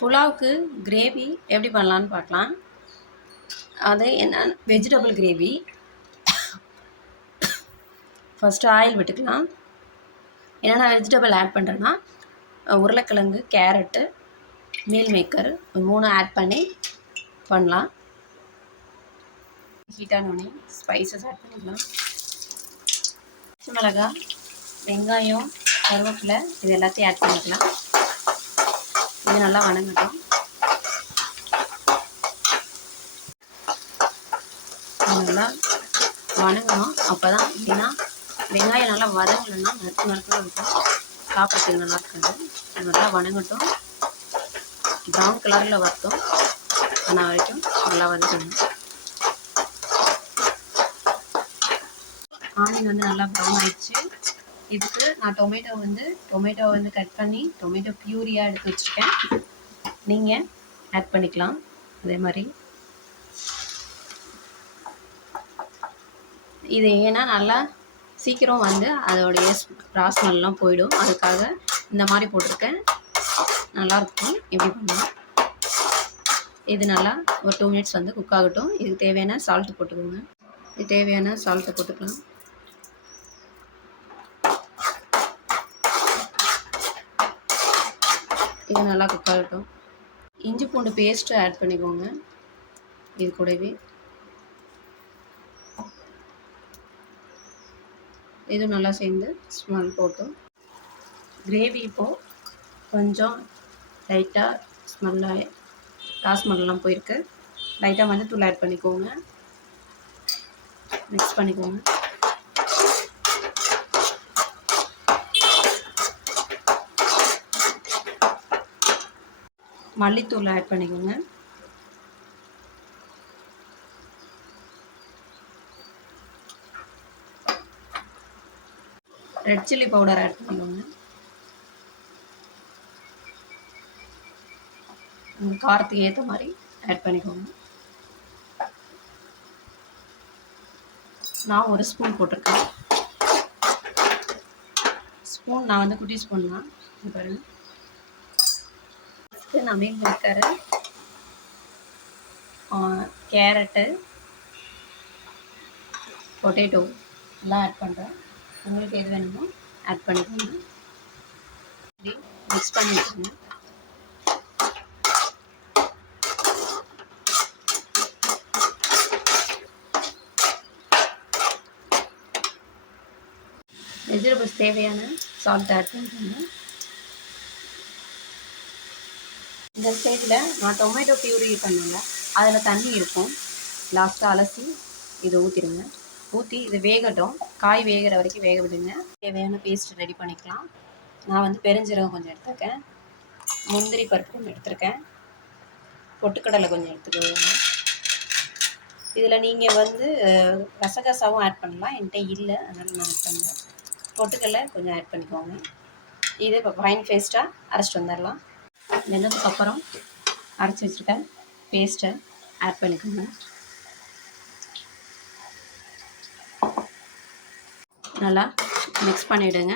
புலாவுக்கு gravy எப்படி பண்ணலான்னு பார்க்கலாம். அது என்ன, வெஜிடபிள் கிரேவி. ஃபஸ்ட்டு ஆயில் விட்டுக்கலாம். என்னென்ன வெஜிடபிள் ஆட் பண்ணுறேன்னா, உருளைக்கிழங்கு, கேரட்டு, மீல் மேக்கர் 3 ஆட் பண்ணி பண்ணலாம். ஹீட்டானோடனே ஸ்பைசஸ் ஆட் பண்ணிக்கலாம். பச்சை மிளகாய், வெங்காயம், கருவேப்பிலை இது எல்லாத்தையும் ஆட் பண்ணிக்கலாம். இது நல்லா வணங்கட்டும். நல்லா வணங்கணும். அப்போ தான், இல்லைன்னா வெங்காயம் நல்லா வதங்கலைன்னா நறுக்கு இருக்கும், சாப்பிட்றதுக்கு நல்லா இருக்காது. நல்லா வணங்கட்டும். ப்ரௌன் கலரில் வரட்டும், ஆனால் வரைக்கும் நல்லா வதக்கணும். ஆனியன் வந்து நல்லா ப்ரௌன் ஆயிடுச்சு. இதுக்கு நான் டொமேட்டோ வந்து கட் பண்ணி டொமேட்டோ பியூரியாக எடுத்து வச்சுருக்கேன். நீங்கள் ஆட் பண்ணிக்கலாம். அதே மாதிரி இது ஏன்னா நல்லா சீக்கிரம் வந்து அதோடைய ராஸ்மெல்லாம் போயிடும். அதுக்காக இந்த மாதிரி போட்டிருக்கேன். நல்லாயிருக்கும். எப்படி பண்ணலாம். இது நல்லா ஒரு 2 மினிட்ஸ் வந்து குக் ஆகட்டும். இதுக்கு தேவையான சால்ட்டு போட்டுக்கோங்க. இது தேவையான சால்ட்டை போட்டுக்கலாம். இது நல்லா குக் ஆகட்டும். இஞ்சி பூண்டு பேஸ்ட்டு ஆட் பண்ணிக்கோங்க. இது கூடவே இதுவும் நல்லா சேர்ந்து ஸ்மெல் போட்டும். கிரேவி இப்போது கொஞ்சம் லைட்டாக ராஸ்மெல்லாம் போயிருக்கு. லைட்டாக மஞ்சத்தூள் ஆட் பண்ணிக்கோங்க. மிக்ஸ் பண்ணிக்கோங்க. மல்லித்தூள் ஆட் பண்ணிக்கோங்க. ரெட் சில்லி பவுடர் ஆட் பண்ணிக்கோங்க. காரத்துக்கு ஏற்ற மாதிரி ஆட் பண்ணிக்கோங்க. நான் 1 ஸ்பூன் போட்டிருக்கேன். ஸ்பூன் நான் வந்து குட்டி ஸ்பூன் தான். இது பாருங்கள். ஃபஸ்ட்டு நான் மீல் மேக்கரு, கேரட்டு, பொட்டேட்டோ எல்லாம் ஆட் பண்ணுறேன். உங்களுக்கு எது வேணுமோ ஆட் பண்ணிக்கோங்க. இப்படி மிக்ஸ் பண்ணிக்கோங்க. வெஜிடபிள்ஸ் தேவையான சால்ட் ஆட் பண்ணிக்கோங்க. இந்த ஸ்டேஜில் நான் டொமேட்டோ பியூரி பண்ணேங்க, அதில் தண்ணி இருக்கும். லாஸ்ட்டாக அலசி இதை ஊற்றிடுங்க. ஊற்றி இது வேகட்டும். காய் வேகிற வரைக்கும் வேக விடுங்க. தேவையான பேஸ்ட் ரெடி பண்ணிக்கலாம். நான் வந்து பெருஞ்சீரகம் கொஞ்சம் எடுத்துருக்கேன், முந்திரி பருப்பு கொஞ்சம் எடுத்துருக்கேன், பொட்டுக்கடலை கொஞ்சம் எடுத்துக்கோங்க. இதில் நீங்கள் வந்து கசகசாவும் ஆட் பண்ணலாம். என்கிட்ட இல்லை, அதனால் நான் ஆட் பண்ணல. பொட்டுக்கடலை கொஞ்சம் ஆட் பண்ணிக்கோங்க. இது இப்போ ஃபைன் பேஸ்ட்டாக அரைச்சிட்டு வந்துடலாம். வெந்ததுக்கப்புறம் அரைச்சி வச்சுருக்க பேஸ்ட்டை ஆட் பண்ணிக்கோங்க. நல்லா மிக்ஸ் பண்ணிவிடுங்க.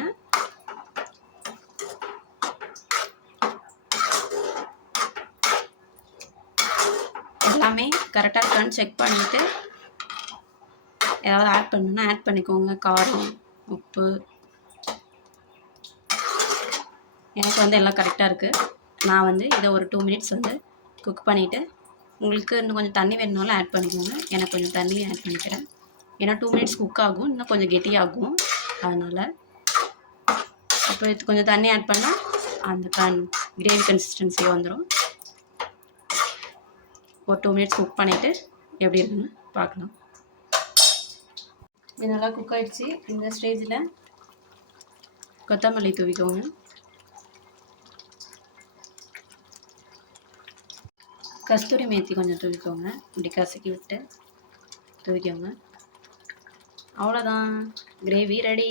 எல்லாமே கரெக்டாக இருக்கான்னு செக் பண்ணிவிட்டு ஏதாவது ஆட் பண்ணணுன்னா ஆட் பண்ணிக்கோங்க. காரம், உப்பு, எனக்கு வந்து எல்லாம் கரெக்டாக இருக்குது. நான் வந்து இதை ஒரு 2 மினிட்ஸ் வந்து குக் பண்ணிவிட்டு, உங்களுக்கு இன்னும் கொஞ்சம் தண்ணி வேணுனாலும் ஆட் பண்ணிக்கோங்க. எனக்கு கொஞ்சம் தண்ணி ஆட் பண்ணிக்கிறேன். ஏன்னா 2 மினிட்ஸ் குக் ஆகும், இன்னும் கொஞ்சம் கெட்டியாகும். அதனால் இப்போ இது கொஞ்சம் தண்ணி ஆட் பண்ணால் அந்த கிரேவி கன்சிஸ்டன்சி வந்துடும். ஒரு 2 மினிட்ஸ் குக் பண்ணிவிட்டு எப்படி இருக்குன்னு பார்க்கலாம். இது நல்லா குக் ஆகிடுச்சு. இந்த ஸ்டேஜில் கொத்தமல்லி தூவிக்கோங்க. கஸ்தூரி மேத்தி கொஞ்சம் தூவிக்கோங்க. இப்படி கசக்கி விட்டு தூவிக்கோங்க. அவ்வளோதான், கிரேவி ரெடி.